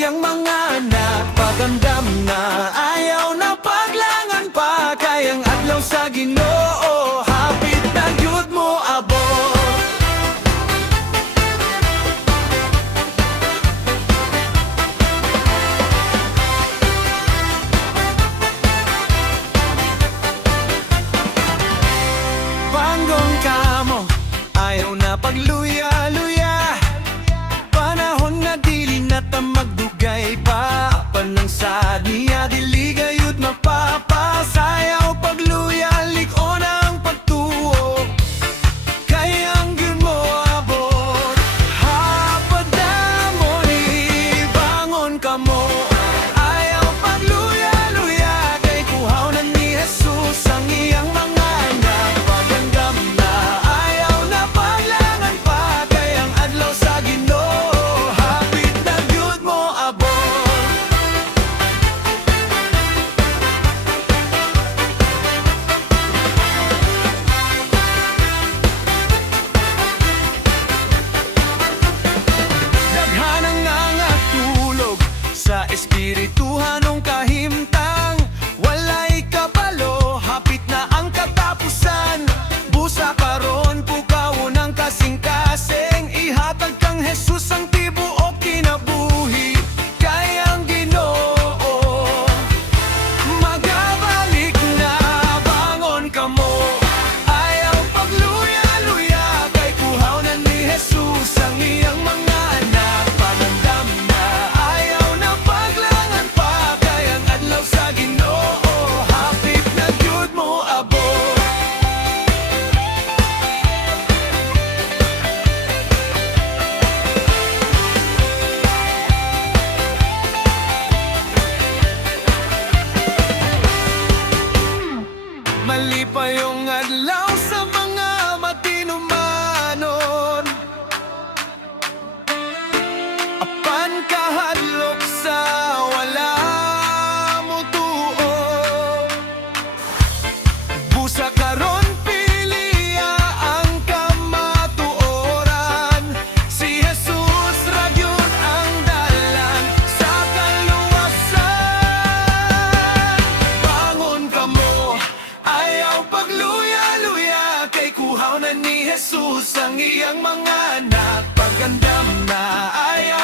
iyang mga anak. Pagandam na ayaw na paglangan pa, kayang adlaw sa Ginoo, hapit na gyud mo abot. Panggong kamo, ayaw na pagluya-luya, panahon na dili na ta magdugay pa. Panang sad niya dili gayud mapapasayaw, pagluya lik-on ang pagtuo, kayang gyud mo abot. Hapadamo ni bangon kamo, ayaw pagluya-luya, kay kuhawnan ni Jesus ang iyang mga anak. Pagandam na ayaw na paglangan pa, kayang adlaw sa Ginoo, hapit na gyud mo abot. Daghanang nga tulog sa espirituhanong kahimtang, walay kabalo, hapit na ang katapusan. Busa karon pukawon ang kasing-kasing, ihatag kang Jesus ang tibuok kinabuhi, kayang Ginoo magabalik na. Bangon kamo, ayaw pagluya-luya, kay kuhawnan ni Jesus ang iyang mga anak. Pagandam na ayaw na paglangan pa, kayang adlaw sa Ginoo, hapit na gyud mo abot. Mali pa yung adlaw sa mga matinumanon, apan kahadlok sa wala mo tuo. Busa karon piliya ang kamatuoran, si Jesus ra gyud ang dalan sa kaluwasan. Bangon kamo, ayaw pagluya-luya, kay kuhawnan ni Jesus ang iyang mga anak. Pagandam na ayaw